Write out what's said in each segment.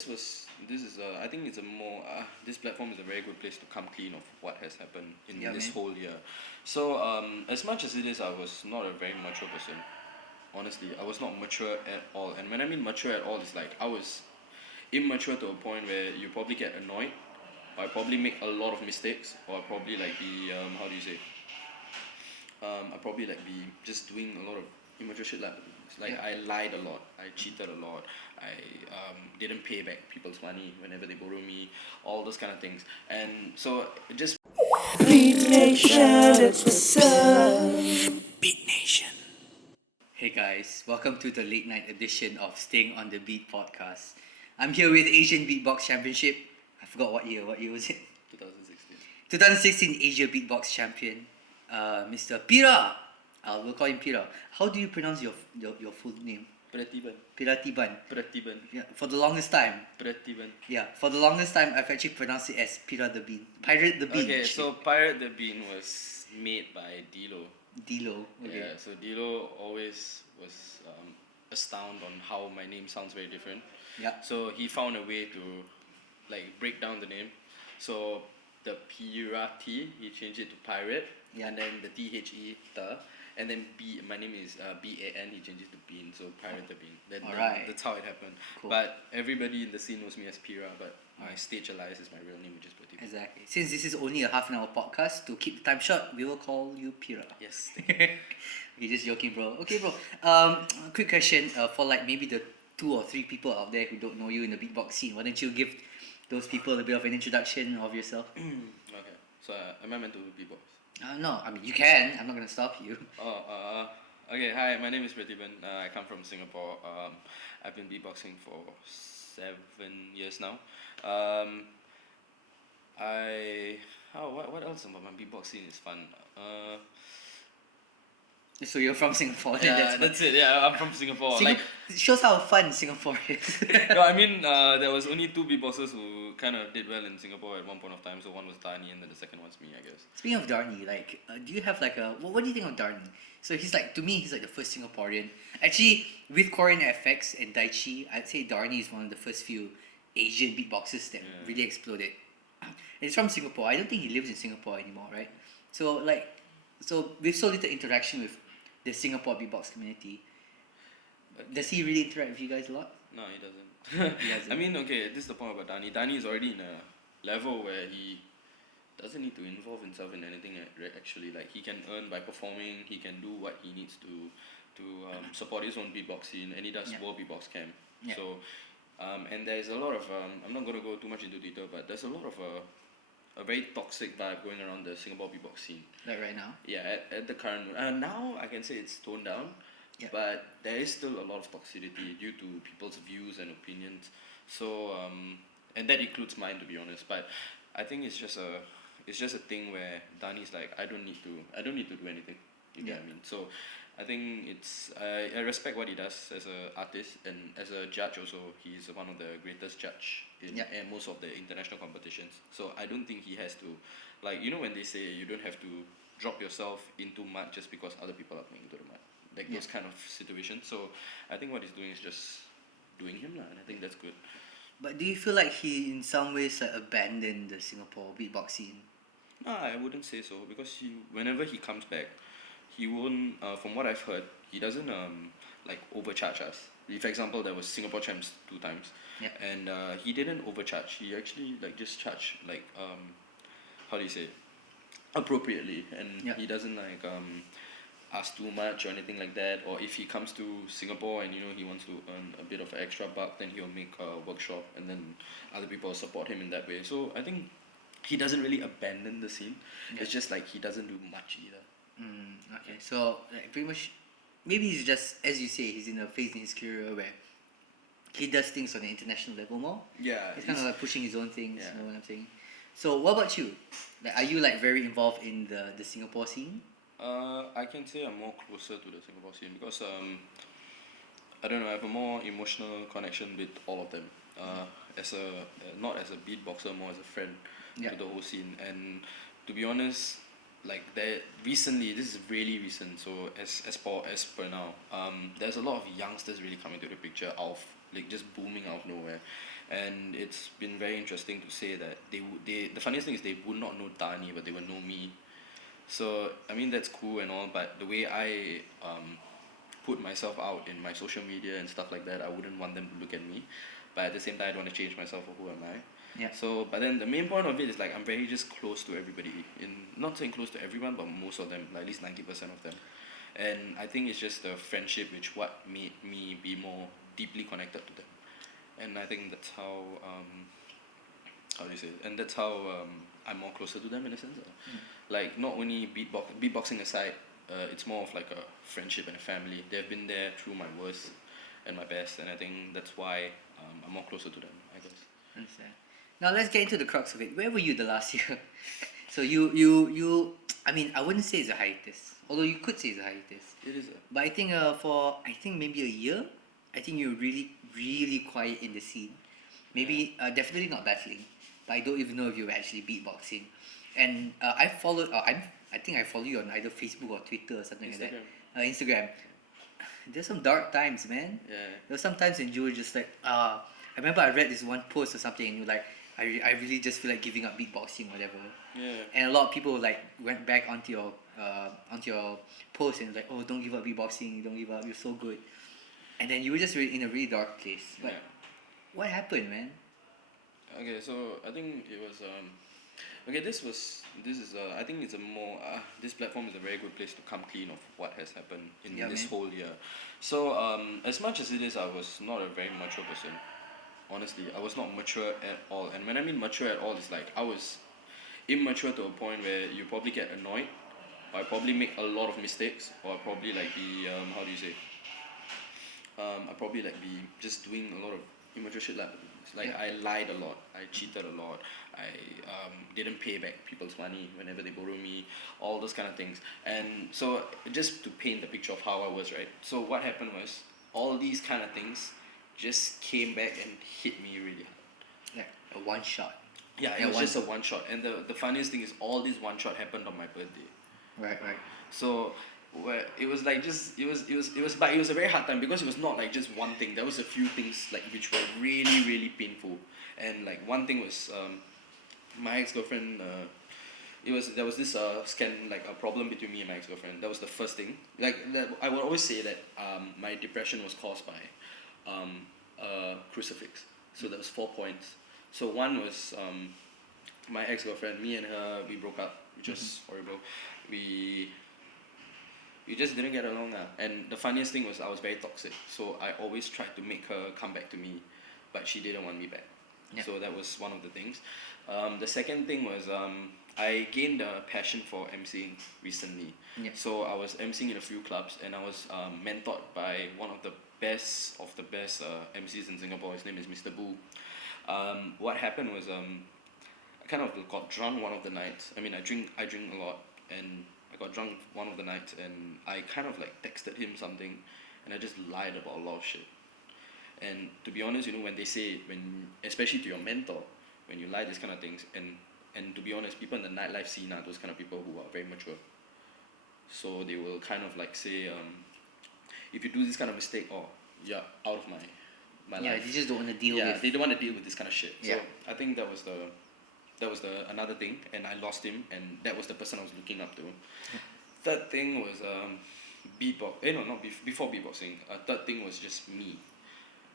I think it's a more this platform is a very good place to come clean of what has happened in Yeah, this man. whole year. So as much as it is, I was not a very mature person. Honestly, I was not mature at all. And when I mean mature at all, it's like I was immature to a point where you probably get annoyed, or I probably make a lot of mistakes, or I probably like be how do you say I probably like be just doing a lot of immature shit like Yeah. I lied a lot, I cheated a lot, I didn't pay back people's money whenever they borrow me, all those kind of things, and so it just Beatnation, that's what's up. Beatnation. Hey guys, welcome to the late night edition of Staying on the Beat podcast. I'm here with Asian Beatbox Championship. I forgot what year. What year was it? 2016. 2016 Asia Beatbox Champion, Mr. Pira. We'll call him Pira. How do you pronounce your full name? Piratheeban. Piratheeban. Piratheeban. Yeah, for the longest time. Piratheeban. Yeah, for the longest time, I've actually pronounced it as Pira the Bean. Pirate the Bean. Okay, so Pirate the Bean was made by Dilo. Dilo. Okay. Yeah, so Dilo always was astounded on how my name sounds very different. Yeah. So he found a way to like break down the name. So the Pirati, he changed it to pirate, Yeah. and then the the, and then my name is BAN, he changed it to Bean, so Pirate the Bean. Alright. That's how it happened. Cool. But everybody in the scene knows me as Pira, but my stage alias is my real name, which is Pradeep. Exactly. Since this is only a half an hour podcast, to keep the time short, we will call you Pira. Yes, thank you. You're just joking, bro. Okay, bro. Quick question. For like maybe the 2 or 3 people out there who don't know you in the beatbox scene, why don't you give those people a bit of an introduction of yourself? Okay, so am I meant to beatbox? No, I mean you can. I'm not gonna stop you. Okay, hi, my name is Piratheeban. I come from Singapore. I've been beatboxing for 7 years now. What else about my beatboxing is fun? So you're from Singapore. Yeah, fine. that's it. Yeah, I'm from Singapore. It shows how fun Singapore is. No, I mean, there was only 2 beatboxers who kind of did well in Singapore at one point of time. So one was Dani, and then the second one's me, I guess. Speaking of Darnie, like, do you have like a what do you think of Darnie? So he's like, to me, he's like the first Singaporean. Actually, with Korean FX and Daichi, I'd say Darnie is one of the first few Asian beatboxers that really exploded. He's from Singapore. I don't think he lives in Singapore anymore, right? So with so little interaction with the Singapore beatbox community, does he really interact with you guys a lot? No, he doesn't. He doesn't. I mean, okay, this is the point about Dani. Dani is already in a level where he doesn't need to involve himself in anything actually. Like, he can earn by performing, he can do what he needs to support his own beatbox scene, and he does Yeah. World Beatbox Camp. Yeah. So, and there's a lot of, I'm not going to go too much into detail, but there's a lot of a very toxic vibe going around the Singapore beatbox scene. Like right now? Yeah, at the current now I can say it's toned down, Yeah. but there is still a lot of toxicity due to people's views and opinions. So and that includes mine, to be honest. But I think it's just a thing where Dani's like, I don't need to do anything. You get what I mean? So I think I respect what he does as an artist, and as a judge also. He's one of the greatest judge in most of the international competitions. So I don't think he has to, like, you know, when they say you don't have to drop yourself into mud just because other people are going into the mud, like those kind of situations. So I think what he's doing is just doing him lah, and I think that's good. But do you feel like he in some ways like abandoned the Singapore beatbox scene? No, I wouldn't say so, because whenever he comes back, he won't. From what I've heard, he doesn't like overcharge us. For example, there was Singapore champs 2 times, Yeah. and he didn't overcharge. He actually like just charged like how do you say, appropriately, and Yeah. he doesn't like ask too much or anything like that. Or if he comes to Singapore and he wants to earn a bit of an extra buck, then he'll make a workshop, and then other people support him in that way. So I think he doesn't really abandon the scene. Yeah. It's just like he doesn't do much either. Okay, so like pretty much, maybe he's just, as you say, he's in a phase in his career where he does things on an international level more. Yeah, He's kind of like pushing his own things. Yeah. You know what I'm saying? So what about you? Like, are you like very involved in the Singapore scene? I can say I'm more closer to the Singapore scene because I don't know, I have a more emotional connection with all of them. As a not as a beatboxer, more as a friend Yeah. to the whole scene. And to be honest, like there recently, this is really recent. So as per now, there's a lot of youngsters really coming to the picture out of like just booming out of nowhere, and it's been very interesting to say that the funniest thing is they would not know Dani, but they would know me. So I mean that's cool and all, but the way I put myself out in my social media and stuff like that, I wouldn't want them to look at me. But at the same time, I don't want to change myself or who am I. Yeah. So, but then the main point of it is like I'm very just close to everybody. In not saying close to everyone, but most of them, like at least 90% of them. And I think it's just the friendship which what made me be more deeply connected to them. And I think that's how do you say it? And that's how I'm more closer to them in a sense. Like not only beatboxing aside, it's more of like a friendship and a family. They've been there through my worst and my best, and I think that's why I'm more closer to them, I guess. Understand. Now let's get into the crux of it. Where were you the last year? So I mean, I wouldn't say it's a hiatus, although you could say it's a hiatus. It is But I think I think maybe a year, I think you're really quiet in the scene. Maybe definitely not battling, but I don't even know if you were actually beatboxing. And I followed. I think I follow you on either Facebook or Twitter or something like that. Instagram. There's some dark times, man. Yeah. There's some times when you were just like, I remember I read this one post or something, and you're like, I really just feel like giving up beatboxing, whatever. Yeah. And a lot of people like went back onto your post and was like, oh, don't give up beatboxing, don't give up, you're so good. And then you were just really in a really dark place. But what happened, man? Okay, so I think it was okay. This is I think it's a more this platform is a very good place to come clean of what has happened in this man. whole year. So as much as it is, I was not a very mature person. Honestly, I was not mature at all. And when I mean mature at all, it's like I was immature to a point where you probably get annoyed, or I probably make a lot of mistakes, or I probably like be how do you say? I probably like be just doing a lot of immature shit like I lied a lot, I cheated a lot, I didn't pay back people's money whenever they borrow me, all those kind of things. And so just to paint the picture of how I was, right? So what happened was all these kind of things just came back and hit me really hard. Like a one shot. Yeah, it was just a one shot. And the funniest thing is all this one shot happened on my birthday. Right. So where it was like just but it was a very hard time because it was not like just one thing. There was a few things like which were really painful. And like one thing was my ex-girlfriend there was this like a problem between me and my ex-girlfriend. That was the first thing. Like that, I would always say that my depression was caused by a crucifix. So there was 4 points. So one was my ex-girlfriend, me and her, we broke up, which was horrible. We just didn't get along. And the funniest thing was I was very toxic. So I always tried to make her come back to me, but she didn't want me back. Yeah. So that was one of the things. The second thing was I gained a passion for emceeing recently. Yeah. So I was emceeing in a few clubs, and I was mentored by one of the best MCs in Singapore. His name is Mr. Boo. What happened was I kind of got drunk one of the nights. I mean, I drink a lot, and I got drunk one of the nights, and I kind of like texted him something, and I just lied about a lot of shit. And to be honest, when they say especially to your mentor, when you lie these kind of things, and to be honest, people in the nightlife scene are those kind of people who are very mature. So they will kind of like say, if you do this kind of mistake, you're out of my life. Yeah, they just don't want to deal with. Yeah, they don't want to deal with this kind of shit. Yeah. So I think that was the another thing, and I lost him, and that was the person I was looking up to. Third thing was before beatboxing. Third thing was just me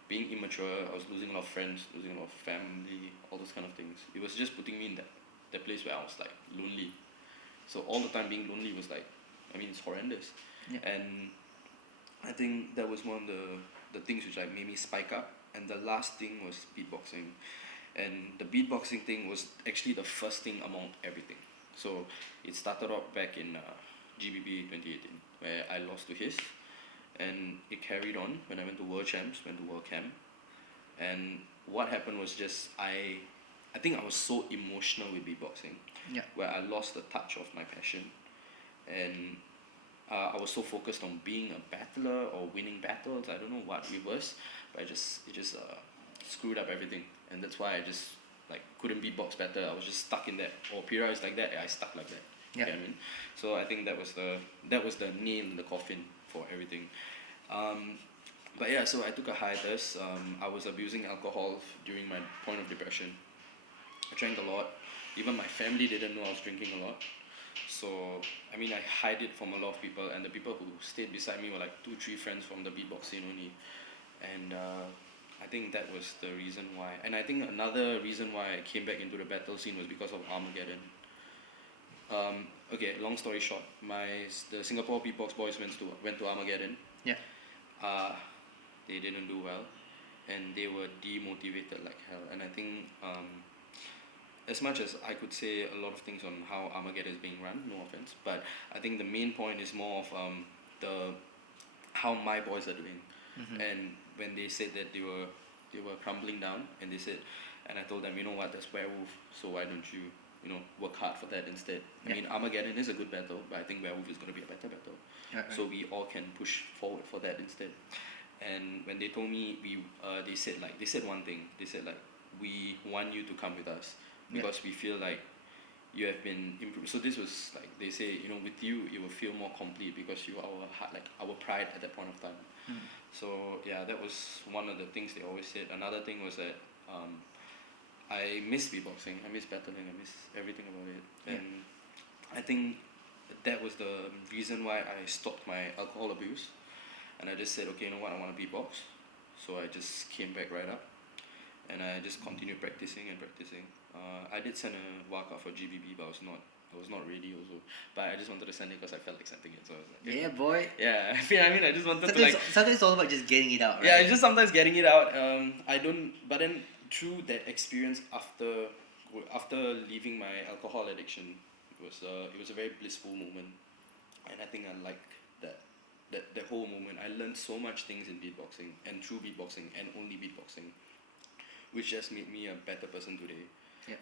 being immature. I was losing a lot of friends, losing a lot of family, all those kind of things. It was just putting me in that place where I was like lonely. So all the time being lonely was like, I mean, it's horrendous. Yeah. And I think that was one of the things which like made me spike up. And the last thing was beatboxing. And the beatboxing thing was actually the first thing among everything. So it started out back in GBB 2018, where I lost to his. And it carried on when I went to World Champs, went to World Camp. And what happened was just I think I was so emotional with beatboxing, where I lost the touch of my passion. And I was so focused on being a battler or winning battles. I don't know what it was, but it just screwed up everything. And that's why I just like couldn't beatbox better. I was just stuck in that. Or Pira is like that, I stuck like that. Yeah. You know what I mean? So I think that was the nail in the coffin for everything. But yeah, so I took a hiatus. I was abusing alcohol during my point of depression. I drank a lot. Even my family didn't know I was drinking a lot. So, I mean, I hide it from a lot of people, and the people who stayed beside me were like two, three friends from the beatbox scene only. And I think that was the reason why. And I think another reason why I came back into the battle scene was because of Armageddon. Okay, long story short, the Singapore beatbox boys went to Armageddon. Yeah. Uh, they didn't do well, and they were demotivated like hell. And I think as much as I could say a lot of things on how Armageddon is being run, no offense, but I think the main point is more of the how my boys are doing. Mm-hmm. And when they said that they were crumbling down, and they said, and I told them, you know what, that's werewolf, so why don't you work hard for that instead. I Yeah. mean, Armageddon is a good battle, but I think werewolf is going to be a better battle. Right, So we all can push forward for that instead. And when they told me, they said one thing. They said like, we want you to come with us because we feel like you have been improved. So this was like, they say, with you it will feel more complete because you are our heart, like our pride at that point of time. Mm. So yeah, that was one of the things they always said. Another thing was that I miss beatboxing, I miss battling, I miss everything about it. Yeah. And I think that was the reason why I stopped my alcohol abuse. And I just said, okay, you know what, I want to beatbox. So I just came back right up, and I just continued practicing and practicing. I did send a wildcard for GBB, but I was not ready also. But I just wanted to send it because I felt like sending it. So I was like, Yeah, boy. yeah. I mean, I just wanted to Sometimes, like, sometimes it's all about just getting it out, right? yeah, it's just sometimes getting it out. I don't, but then through that experience after leaving my alcohol addiction, it was a very blissful moment, and I think I like that whole moment. I learned so much things in beatboxing and through beatboxing and only beatboxing, which just made me a better person today. Yeah.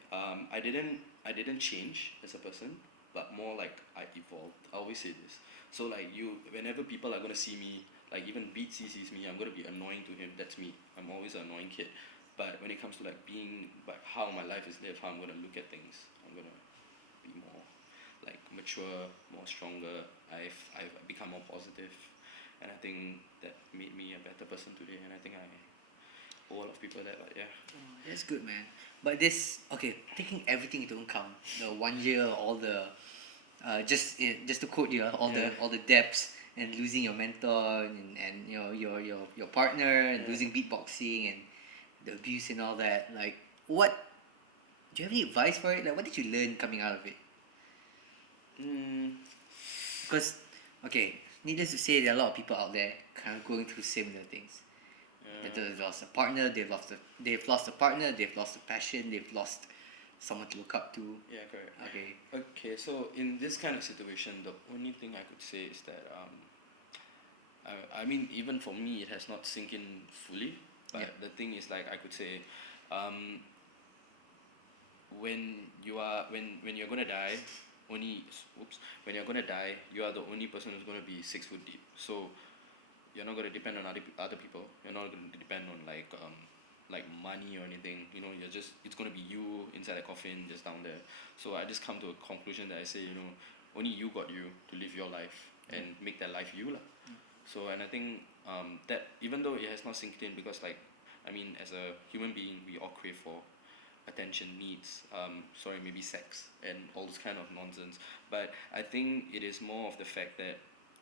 I didn't change as a person, but more like I evolved. I always say this. So like whenever people are gonna see me, like even Beatsy sees me, I'm gonna be annoying to him. That's me. I'm always an annoying kid. But when it comes to like being, like how my life is lived, how I'm gonna look at things, I'm gonna be more like mature, more stronger. I've become more positive, and I think that made me a better person today. And I think I owe a lot of people that. But yeah. Oh, that's good, man. But taking everything into account, the 1 year, all the, just to quote you, all Yeah. the debts and losing your mentor and your partner and Yeah. losing beatboxing and the abuse and all that. Like, what? Do you have any advice for it? Like, what did you learn coming out of it? Because, needless to say, there are a lot of people out there kind of going through similar things. They've lost a partner, they've lost a partner, they've lost a passion, they've lost someone to look up to. Yeah, correct. Okay. Okay, so in this kind of situation, the only thing I could say is that I mean, even for me, it has not sink in fully. But Yeah. the thing is, like I could say, when you're gonna die, when you're gonna die, you are the only person who's gonna be 6 foot deep. So you're not gonna depend on other people. You're not gonna depend on like money or anything. It's gonna be you inside a coffin, just down there. So I just come to a conclusion that I say, only you got you to live your life and make that life you lah. So, and I think that even though it has not sinked in, because like, I mean, as a human being, we all crave for attention, needs, maybe sex and all this kind of nonsense. But I think it is more of the fact that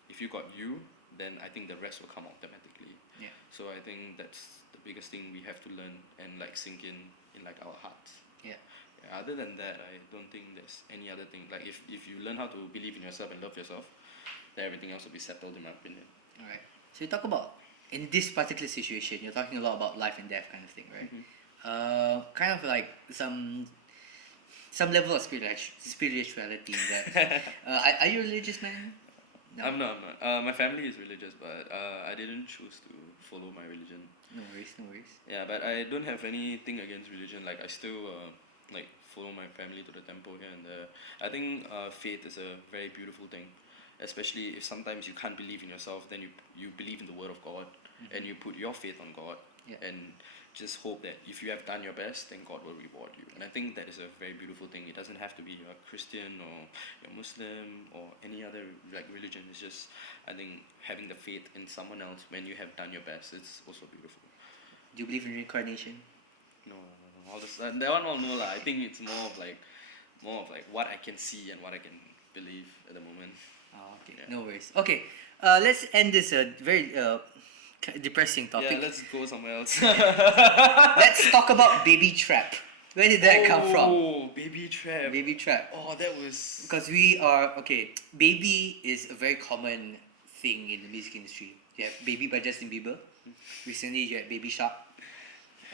if you got you, then I think the rest will come automatically. Yeah. So I think that's the biggest thing we have to learn and like sink in like our hearts. Yeah. Other than that, I don't think there's any other thing. Like if you learn how to believe in yourself and love yourself, then everything else will be settled, in my opinion. All right. So you talk about, in this particular situation, you're talking a lot about life and death kind of thing, right? Mm-hmm. Kind of like some level of spirituality in that. Are you a religious man? No. I'm not. My family is religious, but I didn't choose to follow my religion. No worries. Yeah, but I don't have anything against religion. Like I still like follow my family to the temple here and there. I think faith is a very beautiful thing, especially if sometimes you can't believe in yourself, then you believe in the word of God, and you put your faith on God. Yeah. And just hope that if you have done your best, then God will reward you. And I think that is a very beautiful thing. It doesn't have to be a Christian or you're Muslim or any other like religion. It's just, I think, having the faith in someone else when you have done your best. It's also beautiful. Do you believe in reincarnation? No, all this that one all no lah. I think it's more of like what I can see and what I can believe at the moment. Oh, okay. Yeah. No worries. Okay, let's end this very depressing topic. Yeah, let's go somewhere else. Let's talk about baby trap. Where did that come from? Oh, baby trap. Baby trap. Oh, that was. Because we are okay. Baby is a very common thing in the music industry. You have Baby by Justin Bieber. Recently, you had Baby Shark.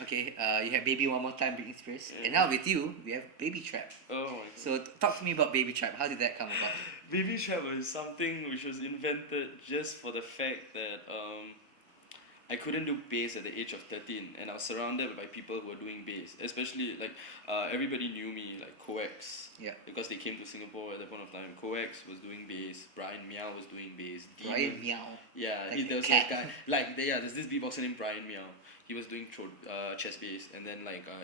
Okay, you had Baby One More Time, Britney Spears. Yeah. And now with you, we have Baby Trap. Oh my god. So talk to me about Baby Trap. How did that come about? Baby trap was something which was invented just for the fact that I couldn't do bass at the age of 13, and I was surrounded by people who were doing bass. Especially like everybody knew me, like Coax. Yeah. Because they came to Singapore at that point of time. Coax was doing bass. Brian Meow was doing bass. Brian Meow. Yeah, Like there was cat. a guy there's this beatboxer named Brian Meow. He was doing chest bass, and then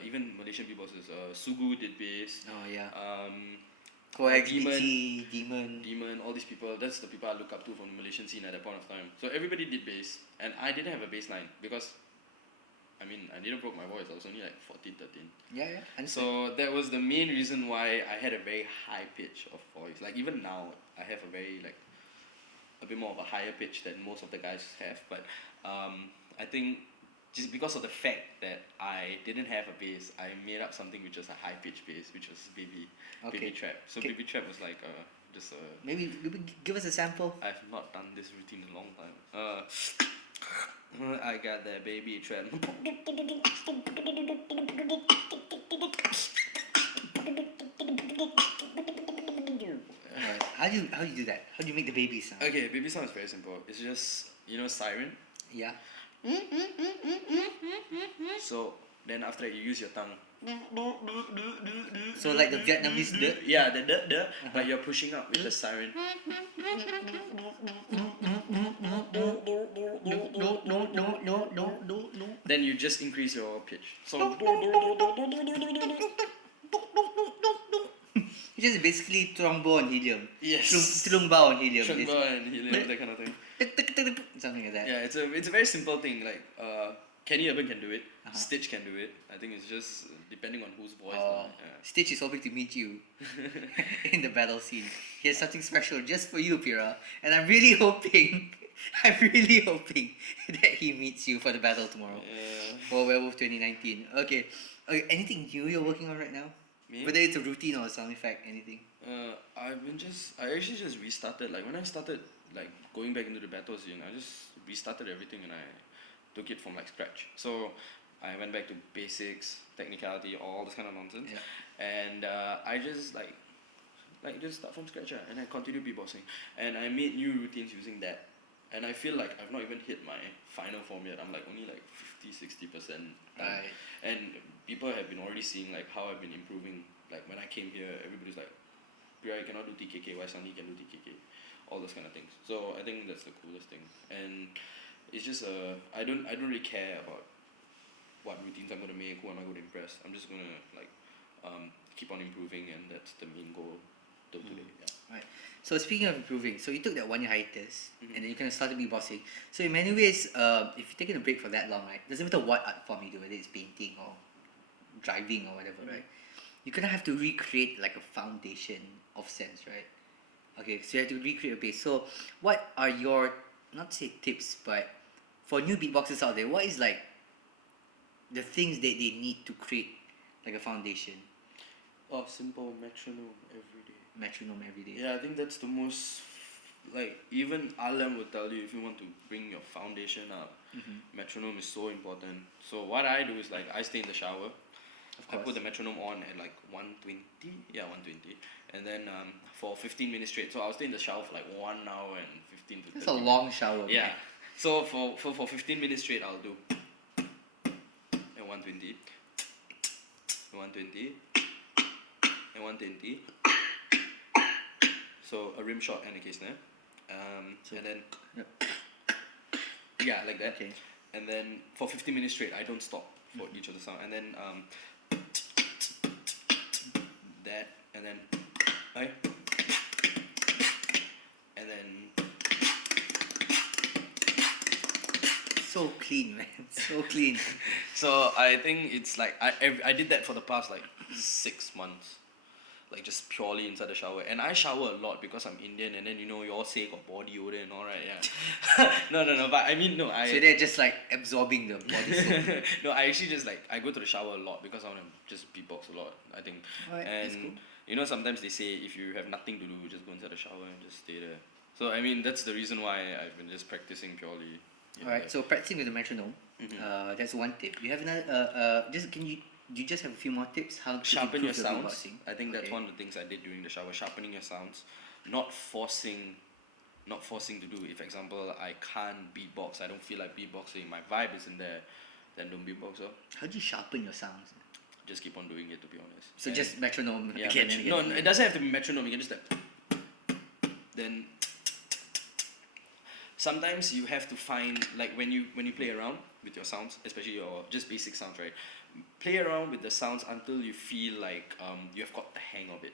even Malaysian beatboxers, Sugu did bass. Oh yeah. Demon. BT, Demon. Demon, all these people, that's the people I look up to from the Malaysian scene at that point of time. So everybody did bass, and I didn't have a bass line because, I didn't broke my voice. I was only like 14, 13. Yeah. And So that was the main reason why I had a very high pitch of voice. Like even now, I have a very a bit more of a higher pitch than most of the guys have. But I think just because of the fact that I didn't have a bass, I made up something which was a high pitch bass, which was Baby Trap. So Okay. Baby Trap was like just a. maybe give us a sample. I've not done this routine in a long time. I got that baby trap. Alright. How do you do that? How do you make the baby sound? Okay, baby sound is very simple. It's just siren. Yeah. So then after that you use your tongue. So like the Vietnamese Yeah, but you're pushing up with the siren. No. Then you just increase your pitch. So It's just basically trombone helium. yes. Trombone helium. Trumba and helium, that kind of thing. Something like that. Yeah, it's a very simple thing. Like Kenny Urban can do it. Uh-huh. Stitch can do it. I think it's just depending on whose voice. Oh, Stitch is hoping to meet you in the battle scene. He has something special just for you, Pira. And I'm really hoping that he meets you for the battle tomorrow. Yeah. For Werewolf 2019. Okay. Anything new you're working on right now? Me? Whether it's a routine or a sound effect, anything? I actually just restarted. Like when I started going back into the battle scene, I just restarted everything and I took it from scratch. So I went back to basics, technicality, all this kind of nonsense. Yeah. And I just just start from scratch, and I continued beatboxing. And I made new routines using that. And I feel like I've not even hit my final form yet. I'm only 50-60% done. Right. And people have been already seeing how I've been improving. Like when I came here, everybody's like, Pira, you cannot do TKK, why suddenly you can do TKK? All those kind of things. So I think that's the coolest thing. And it's just I don't really care about what routines I'm gonna make, who am I gonna impress. I'm just gonna keep on improving, and that's the main goal till today. Yeah. Right. So speaking of improving, so you took that 1 year hiatus, Mhm. and then you kind of started beatboxing. So in many ways, if you're taking a break for that long, right, doesn't matter what art form you do, whether it's painting or driving or whatever, right, you kind of have to recreate a foundation of sense, right? Okay, so you have to recreate a base. So what are your, not to say tips, but for new beatboxers out there, what is the things that they need to create a foundation? Oh, simple metronome every day. Metronome every day. Yeah, I think that's the most, even Alam would tell you if you want to bring your foundation up, metronome is so important. So what I do is I stay in the shower. I put the metronome on at 120, 120, and then for 15 minutes straight. So I'll stay in the shower for 1 hour and 15 to 30 That's a minutes. long shower. Yeah. Man. So for 15 minutes straight, I'll do and 120, and 120, and 120. So a rim shot and a case snare, and then Yep. yeah, like that. Okay. And then for 15 minutes straight, I don't stop for each of the sound, and then that, and then right, and then So clean, man. So clean. so I think it's like I did that for the past like 6 months, like just purely inside the shower. And I shower a lot because I'm Indian, and then you know you all say got body odor and all, right? Yeah. No, but I mean no, So they're just like absorbing the body soap. no, I actually just like I go to the shower a lot because I want to just beatbox a lot, I think. Alright, that's cool. And you know sometimes they say if you have nothing to do, just go inside the shower and just stay there. So I mean that's the reason why I've been just practicing purely. Alright, so practicing with the metronome. Mhm. That's one tip. You have another. Just can you? Do you just have a few more tips how to Sharpen your improve the sounds. beatboxing? I think that's Okay. one of the things I did during the shower. Sharpening your sounds, not forcing to do it. For example, I can't beatbox. I don't feel like beatboxing. My vibe isn't there. Then don't beatbox. So How do you sharpen your sounds? just keep on doing it. To be honest. So And just metronome yeah, again and again. no, and it again. doesn't have to be metronome. You can just like then. Sometimes you have to find like when you play around with your sounds, especially your just basic sounds, right? Play around with the sounds until you feel like you have got the hang of it.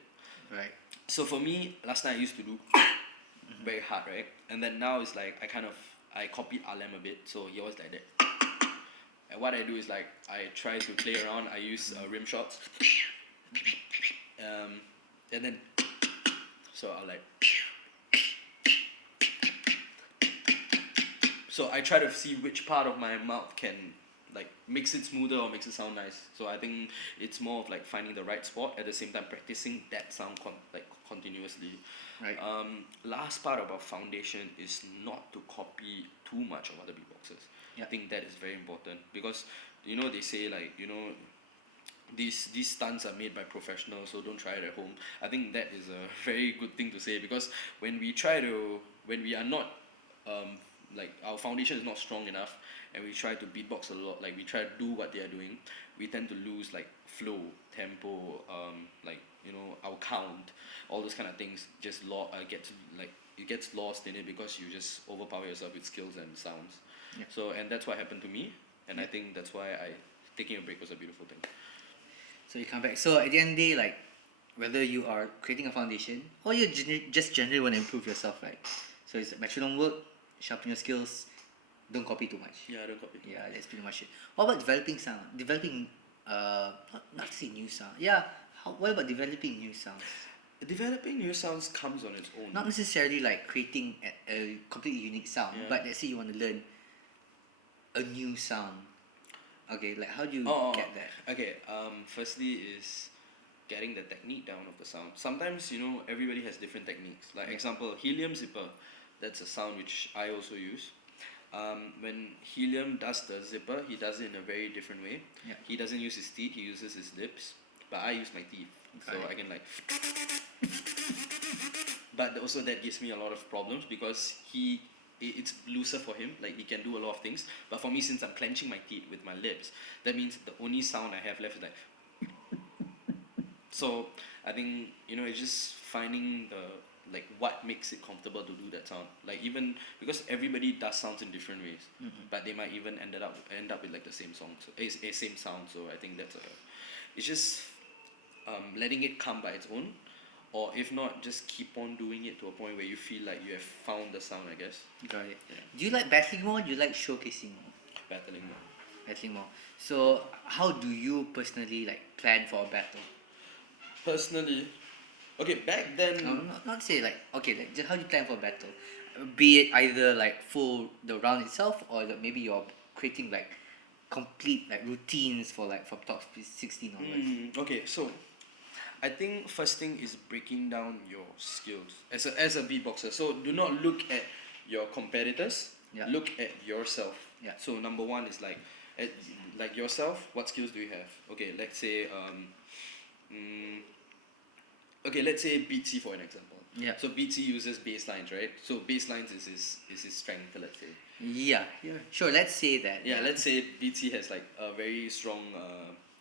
Right. So for me, last time I used to do very hard, right? And then now it's like I copied Alem a bit, so he always like that. And what I do is like I try to play around. I use rim shots, and then so I'll like. So I try to see which part of my mouth can like makes it smoother or makes it sound nice. So I think it's more of like finding the right spot at the same time practicing that sound continuously. Right. Last part about foundation is not to copy too much of other beatboxers. Yeah. I think that is very important because you know they say like you know these stunts are made by professionals, so don't try it at home. I think that is a very good thing to say because when we are not like our foundation is not strong enough and we try to beatbox a lot, like we try to do what they are doing, we tend to lose like flow, tempo, like you know our count, all those kind of things just it gets lost in it because you just overpower yourself with skills and sounds. Yeah. So and that's what happened to me, and I Yeah. think that's why taking a break was a beautiful thing. So you come back. So at the end of the day, like whether you are creating a foundation or you just generally want to improve yourself, right? So it's metronome work, sharpen your skills, don't copy too much. Yeah, I don't copy. Yeah, that's pretty much it. What about developing sound? Developing, not to say new sound. Yeah. What about developing new sounds? Developing new sounds comes on its own. Not necessarily like creating a completely unique sound, Yeah. but let's say you want to learn a new sound. Okay, like how do you Oh, get that? okay. Firstly is getting the technique down of the sound. Sometimes you know everybody has different techniques. Like Yeah. example, helium zipper. That's a sound which I also use. When Helium does the zipper, he does it in a very different way. Yeah. He doesn't use his teeth; he uses his lips. But I use my teeth, so Okay. I can like. But also that gives me a lot of problems because it's looser for him. Like he can do a lot of things. But for me, since I'm clenching my teeth with my lips, that means the only sound I have left is like. So I think you know it's just finding the like what makes it comfortable to do that sound. Like even because everybody does sounds in different ways, but they might even end up with like the same song, so a same sound. So I think it's just letting it come by its own, or if not, just keep on doing it to a point where you feel like you have found the sound. I guess Got it. Yeah. Do you like battling more? Do you like showcasing more? battling more. Battling more. So how do you personally like plan for a battle? Personally, okay, back then. No, not say like okay, like just how do you plan for a battle? Be it either like for the round itself or like maybe you're creating like complete like routines for like from top 16 onwards. Okay, so I think first thing is breaking down your skills as a beatboxer. So do not look at your competitors. Yeah. Look at yourself. Yeah. So number one is like yourself. What skills do you have? Okay, let's say let's say Beatsy for an example. Yeah. So Beatsy uses bass lines, right? So bass lines is his strength, let's say. Yeah, sure. Let's say that. Yeah, let's say BT has like a very strong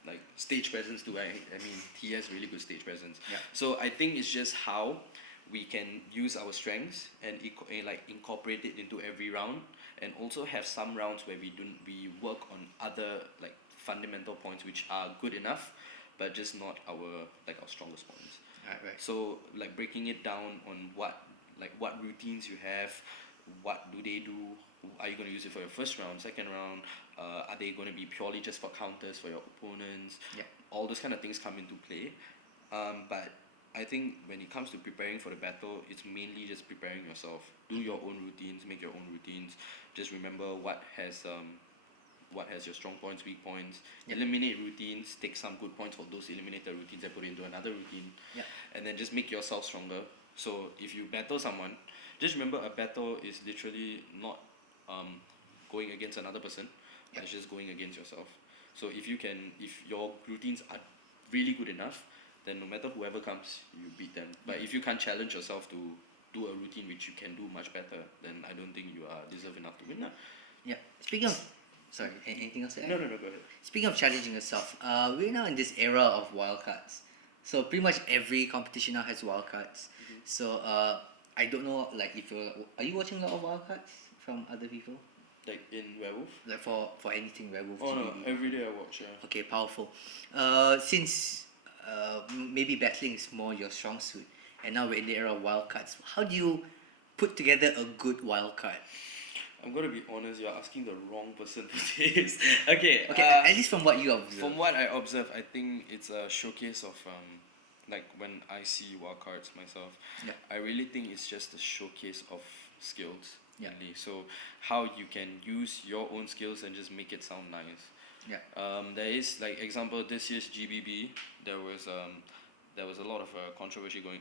like stage presence too. I mean, he has really good stage presence. Yeah. So I think it's just how we can use our strengths and like incorporate it into every round, and also have some rounds where we work on other like fundamental points which are good enough, but just not our strongest points. Right. So like breaking it down on what routines you have, what do they do? Are you going to use it for your first round, second round? Are they going to be purely just for counters for your opponents? Yeah. All those kind of things come into play. But I think when it comes to preparing for the battle, it's mainly just preparing yourself. Do your own routines, make your own routines. Just remember what has your strong points, weak points. Yeah. Eliminate routines, take some good points for those eliminated routines and put it into another routine. Yeah. And then just make yourself stronger. So if you battle someone, just remember a battle is literally not going against another person. Yeah. It's just going against yourself. So if your routines are really good enough, then no matter whoever comes, you beat them. But if you can't challenge yourself to do a routine which you can do much better, then I don't think you are deserve enough to win. Yeah. Speaking of, sorry, anything else to add? No, go ahead. Speaking of challenging yourself, we're now in this era of wildcards. So pretty much every competition now has wildcards. So I don't know, like are you watching a lot of wildcards from other people? Like in Werewolf? Like for anything werewolf. Oh no, GBB? every day I watch. Yeah. Okay, powerful. Since maybe battling is more your strong suit, and now we're in the era of wildcards, how do you put together a good wildcard? I'm gonna be honest. You're asking the wrong person for this. Okay. At least from what you observe. From what I observe, I think it's a showcase of like when I see wildcards myself. Yeah. I really think it's just a showcase of skills. Yeah. Really. So how you can use your own skills and just make it sound nice. Yeah. There is like example this year's GBB. There was a lot of controversy going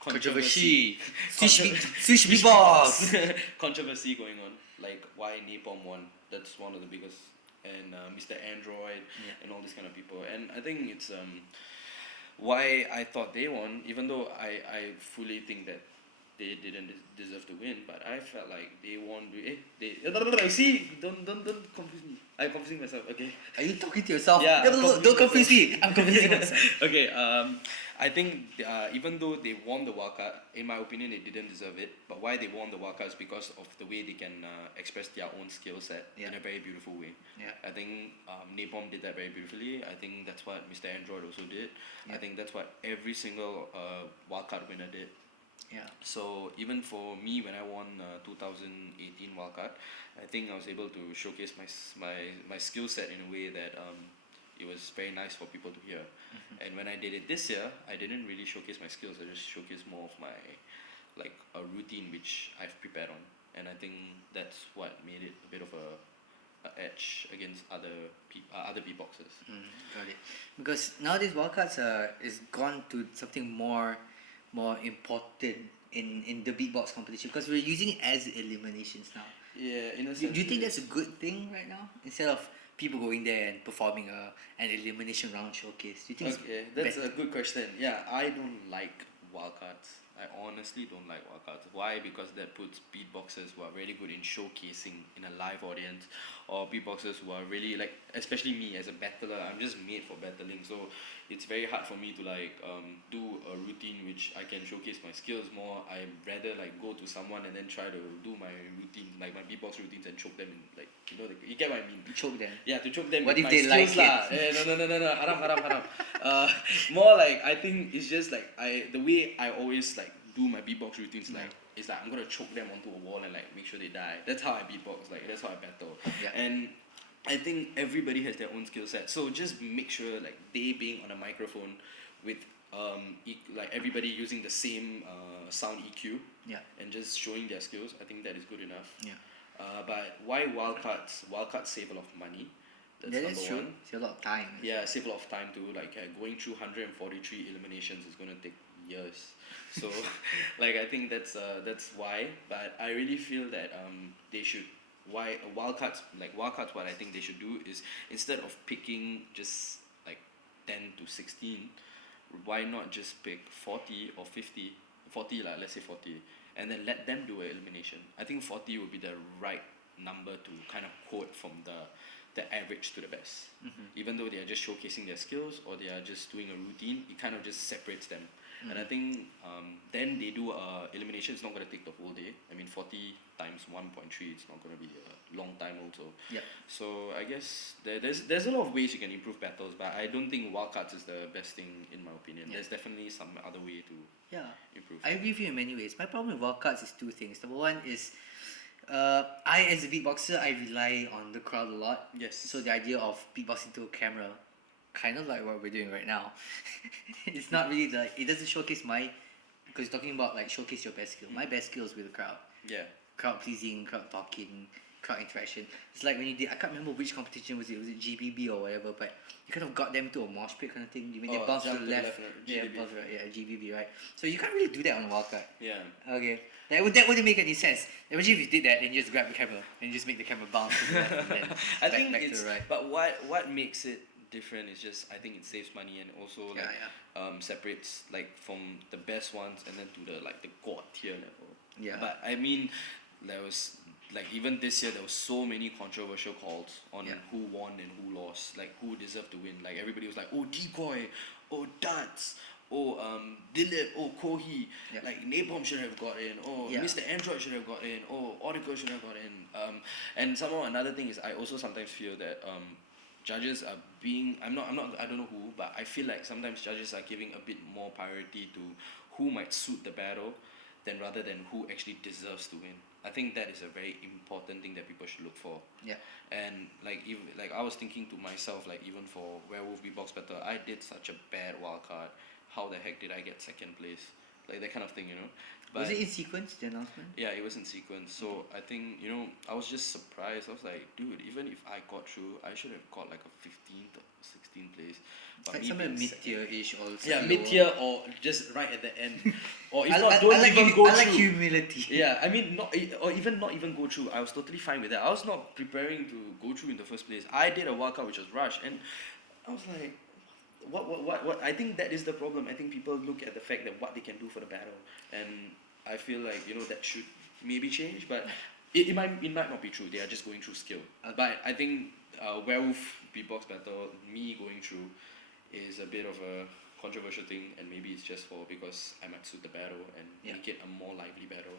Controversy. Sushi beatbox. controversy going on, like why Napalm won. That's one of the biggest, and Mr. Android and all these kind of people. And I think it's why I thought they won, even though I fully think that they didn't deserve to win, but I felt like they won. See, don't confuse me. I'm confusing myself. Okay. Are you talking to yourself? Yeah, No, don't confuse me. I'm confusing myself. Okay. I think even though they won the wildcard, in my opinion, they didn't deserve it. But why they won the wildcard is because of the way they can express their own skill set in a very beautiful way. Yeah. I think Napalm did that very beautifully. I think that's what Mr. Android also did. Yeah. I think that's what every single wildcard winner did. Yeah. So even for me, when I won 2018 wildcard, I think I was able to showcase my skill set in a way that it was very nice for people to hear. And when I did it this year, I didn't really showcase my skills. I just showcased more of my a routine which I've prepared on, and I think that's what made it a bit of a edge against other beatboxers. Got it. Because nowadays wildcards is gone to something more important in the beatbox competition, because we're using it as eliminations now. Yeah, in a Do sense. you think that's a good thing right now, instead of people going there and performing an elimination round showcase? Do you think Okay, it's that's better? a good question. Yeah, I don't like wildcards. I honestly don't like wildcards. Why? Because that puts beatboxers who are really good in showcasing in a live audience, or beatboxers who are really especially me as a battler. I'm just made for battling, so it's very hard for me to do a routine which I can showcase my skills more. I rather go to someone and then try to do my routine, like my beatbox routines, and choke them in you get what I mean. Choke them. Yeah, to choke them What with if my they like skills lah. No, haram. More I think it's just the way I always do my beatbox routines it's I'm gonna choke them onto a wall and make sure they die. That's how I beatbox. That's how I battle. Yeah. And I think everybody has their own skill set. So just make sure they being on a microphone with everybody using the same sound EQ. Yeah. And just showing their skills. I think that is good enough. Yeah. But why wildcards? Wildcards save a lot of money. That's That's number true. one. It's a lot of time. Yeah, save a lot of time too. Going through 143 eliminations is gonna take years. So, I think that's why. But I really feel that they should. Why wildcards? Wildcards, what I think they should do is, instead of picking just 10 to 16, why not just pick 40 or 50? 40 let's say 40, and then let them do an elimination. I think 40 would be the right number to kind of quote from the average to the best. Even though they are just showcasing their skills or they are just doing a routine, it kind of just separates them. And I think then they do elimination. It's not going to take the whole day. I mean, 40 times 1.3, it's not going to be a long time also. Yeah. So I guess there's a lot of ways you can improve battles, but I don't think wildcards is the best thing in my opinion. There's definitely some other way to improve. I agree with you in many ways. My problem with wildcards is two things. Number one is I, as a beatboxer, I rely on the crowd a lot. Yes. So the idea of beatboxing to a camera, kind of like what we're doing right now, it's not really it doesn't showcase because you're talking about like showcase your best skill. My best skill is with the crowd. Yeah. Crowd pleasing, crowd talking, crowd interaction. It's like when you did, I can't remember which competition was it GBB or whatever, but you kind of got them to a mosh pit kind of thing. You made them bounce to the left. Yeah, bounce right. Yeah, GBB, right? So you can't really do that on a wildcard. Yeah. Okay. That wouldn't make any sense. Imagine if you did that and you just grab the camera and you just make the camera bounce to the left and then I think back it's to the right. but what makes it different is just I think it saves money and also separates like from the best ones and then to the god tier level. Yeah. But I mean, there was like even this year there was so many controversial calls on who won and who lost, like who deserved to win. Like everybody was like, oh decoy, oh dance, oh Dilip, oh Kohi, like Napalm should have got in, oh Mr. Android should have got in, oh Oracle should have got in. And somehow another thing is I also sometimes feel that judges are being I don't know who, but I feel like sometimes judges are giving a bit more priority to who might suit the battle than rather than who actually deserves to win. I think that is a very important thing that people should look for. Yeah. And like I was thinking to myself, like even for Werewolf Beatbox Battle, I did such a bad wildcard. How the heck did I get second place? Like that kind of thing, you know. But was it in sequence, the announcement? yeah, it was in sequence. So I think, I was just surprised. I was like, dude, even if I got through, I should have got like a 15th or 16th place. But like somewhere mid-tier-ish or yeah, mid-tier or just right at the end. Or if I not, don't even go through. I like humility. Yeah, I mean, not even go through. I was totally fine with that. I was not preparing to go through in the first place. I did a wildcard which was Rush, and I was like, what? I think that is the problem. I think people look at the fact that what they can do for the battle, and I feel like that should maybe change, but it might not be true. They are just going through skill. But I think Werewolf Beatbox Battle, me going through, is a bit of a controversial thing, and maybe it's just because I might suit the battle and make it a more lively battle.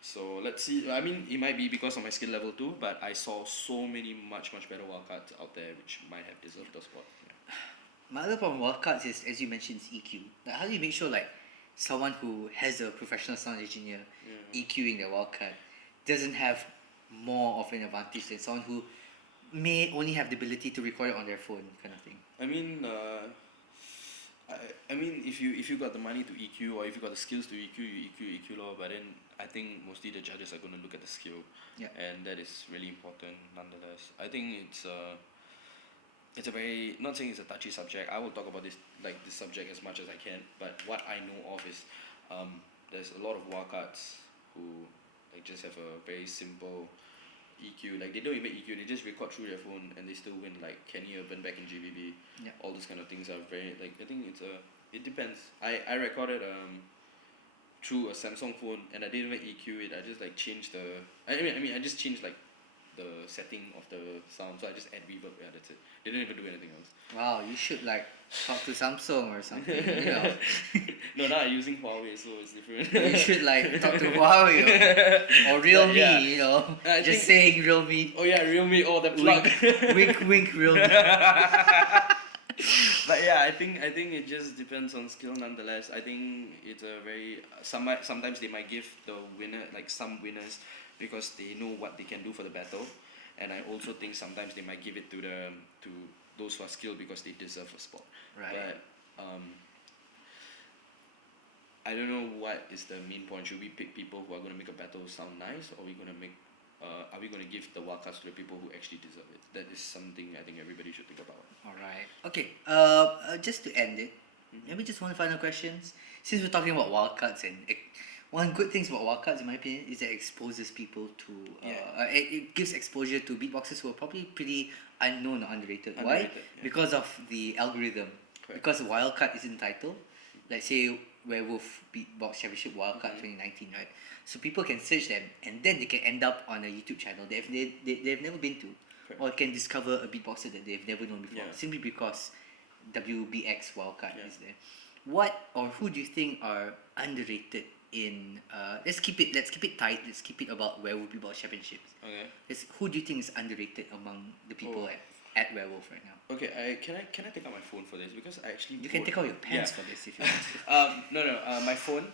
So let's see. I mean, it might be because of my skill level too, but I saw so many much better wildcards out there which might have deserved the spot. Yeah. My other problem with wildcards is, as you mentioned, is EQ. Like, how do you make sure like someone who has a professional sound engineer EQing their wildcard doesn't have more of an advantage than someone who may only have the ability to record it on their phone, kind of thing? I mean, I mean, if you got the money to EQ or if you got the skills to EQ, you EQ law. But then I think mostly the judges are going to look at the skill, and that is really important nonetheless. I think it's a very, not saying it's a touchy subject. I will talk about this subject as much as I can. But what I know of is there's a lot of wildcards who just have a very simple EQ, like they don't even EQ, they just record through their phone and they still win, like Kenny Urban back in GBB. All those kind of things are very, I think it depends. I recorded through a Samsung phone and I didn't even EQ it. I just changed I just changed the setting of the sound, so I just add reverb. Yeah, that's it. They didn't even do anything else. Wow, you should talk to Samsung or something. No, now I'm using Huawei, so it's different. You should talk to Huawei or Realme. Just saying Realme. Oh yeah, Realme. Oh, the plug. Wink, wink, Realme. But yeah, I think it just depends on skill nonetheless. I think it's a very sometimes they might give the winner some winners because they know what they can do for the battle, and I also think sometimes they might give it to those who are skilled because they deserve a spot. Right. But I don't know what is the main point. Should we pick people who are going to make a battle sound nice, or are we going to give the wildcards to the people who actually deserve it? That is something I think everybody should think about. Alright. Okay. Just to end it, maybe just one final question. Since we're talking about wildcards, and one good thing about wildcards, in my opinion, is that it exposes people to. It gives exposure to beatboxers who are probably pretty unknown or underrated. Why? Yeah. Because of the algorithm. Correct. Because wildcard is in title. Let's say Werewolf Beatbox Championship Wildcard 2019, right? So people can search them, and then they can end up on a YouTube channel they've never been to, Correct. or can discover a beatboxer that they've never known before, Yeah. simply because WBX wildcard Yeah. is there. What or who do you think are underrated in? Let's keep it tight. Let's keep it about Werewolf Beatbox Championships. Okay. Who do you think is underrated among the people Oh. at Werewolf right now? Okay, can I take out my phone for this because I actually You can take out your pants Yeah. for this if you want to. No, my phone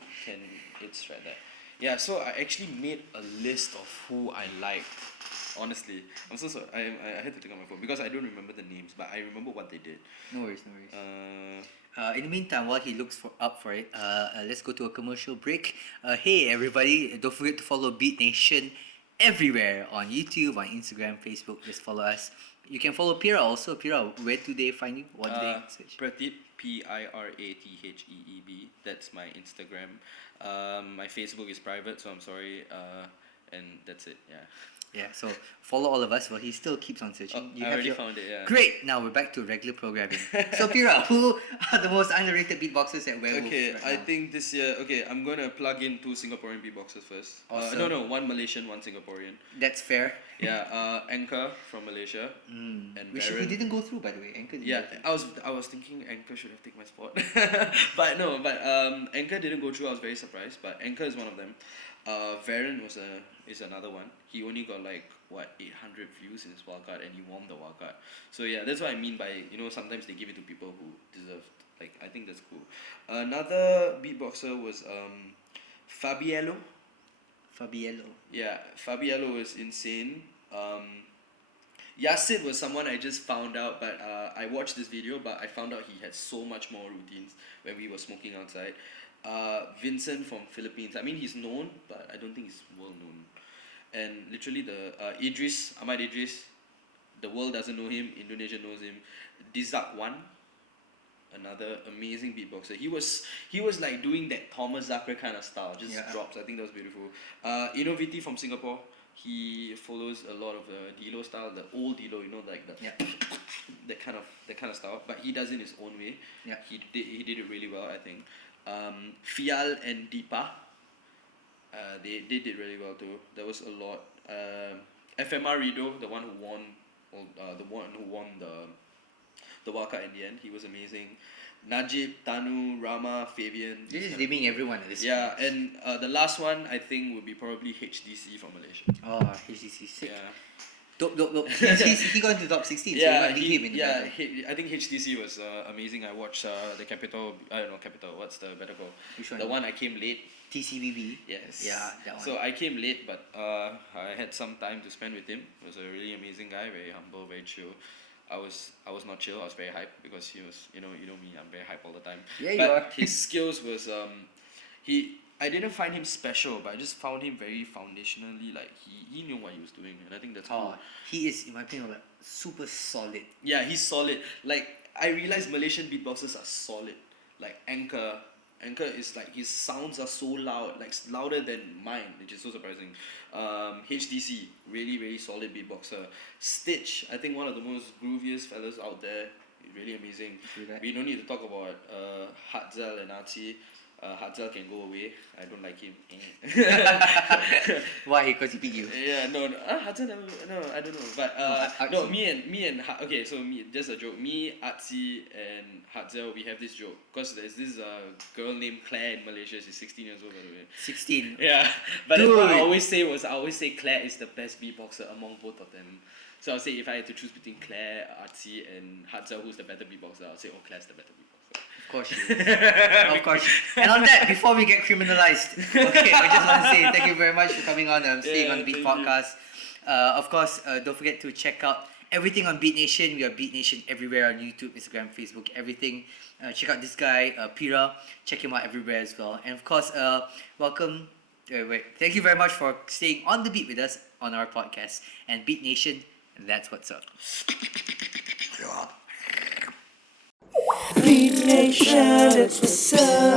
it's right there. Yeah, so I actually made a list of who I liked. Honestly, I'm so sorry. I had to take out my phone because I don't remember the names, but I remember what they did. No worries. In the meantime, while he looks up for it, let's go to a commercial break. Hey everybody, don't forget to follow Beatnation everywhere on YouTube, on Instagram, Facebook. Just follow us. You can follow Pira also. Pira, where do they find you? What do they search? Prateeb, Piratheeb. That's my Instagram. My Facebook is private, so I'm sorry. And that's it. Yeah. Yeah, so follow all of us. Well, he still keeps on searching. I already found it. Yeah. Great. Now we're back to regular programming. So Pira, who are the most underrated beatboxers at Werewolf? Okay, right I now? think this year. Okay, I'm gonna plug in 2 Singaporean beatboxers first. Awesome. No, 1 Malaysian, 1 Singaporean. That's fair. Yeah, Anchor from Malaysia and Which Baron. he didn't go through, by the way. Anchor didn't Yeah, go through. I was thinking Anchor should have taken my spot, but Anchor didn't go through. I was very surprised, but Anchor is one of them. Varen is another one. He only got like 800 views in his wildcard, and he won the wildcard. So yeah, that's what I mean by sometimes they give it to people who deserve. Like I think that's cool. Another beatboxer was Fabiello. Fabiello. Yeah, Fabiello was insane. Yasid was someone I just found out, but I watched this video, but I found out he had so much more routines when we were smoking outside. Vincent from Philippines. I mean, he's known, but I don't think he's well known. And literally the Ahmad Idris, the world doesn't know him, Indonesia knows him. Dizak Wan, another amazing beatboxer. He was like doing that Thomas Zakra kind of style, just drops. I think that was beautiful. Innoviti from Singapore. He follows a lot of the Dilo style, the old Dilo, like the that kind of style. But he does it in his own way. Yeah. He did it really well, I think. Fial and Deepa, they did really well too. There was a lot. FMR Rido, the one who won the wildcard in the end, he was amazing. Najib, Tanu, Rama, Fabian. This is naming everyone at this Yeah, point. and the last one I think would be probably HDC from Malaysia. Oh, HDC sick. Yeah. Dope. He got into top 16, so you might beat him in the battle. I think HDC was amazing. I watched the Capital. I don't know Capital. What's the battle called? Which one? The one I came late. TCBB. Yes. Yeah, that one. So I came late, but I had some time to spend with him. He was a really amazing guy, very humble, very chill. I was not chill. I was very hyped because he was, you know me. I'm very hyped all the time. Yeah, you but are. his skills was I didn't find him special, but I just found him very foundationally. Like he knew what he was doing, and I think that's cool. He is, in my opinion, like super solid. Yeah, he's solid. Like I realized Malaysian beatboxers are solid. Like Anchor is like his sounds are so loud, like louder than mine, which is so surprising. HDC, really really solid beatboxer. Stitch, I think one of the most grooviest fellas out there. Really amazing. We don't need to talk about Hatzel and Artsy. Hatzel can go away. I don't like him. Why? Because he beat you. Yeah, no. Hatzel never. No, I don't know. But no, me and okay. So just a joke. Me, Artsy, and Hatzel, we have this joke because there's this girl named Claire in Malaysia. She's 16 years old, by the way. 16. Yeah, but then what I always say Claire is the best beatboxer among both of them. So I'll say if I had to choose between Claire, Artsy, and Hatzel, who's the better beatboxer, I'll say Claire's the better beatboxer. Of course she is. Of course. And on that, before we get criminalized, okay, I just want to say thank you very much for coming on staying on the Beat Podcast. Of course, don't forget to check out everything on Beatnation. We are Beatnation everywhere on YouTube, Instagram, Facebook, everything. Check out this guy, Pira. Check him out everywhere as well. And of course, welcome. Thank you very much for staying on the beat with us on our podcast. And Beatnation, that's what's up. Beatnation, it's what's up.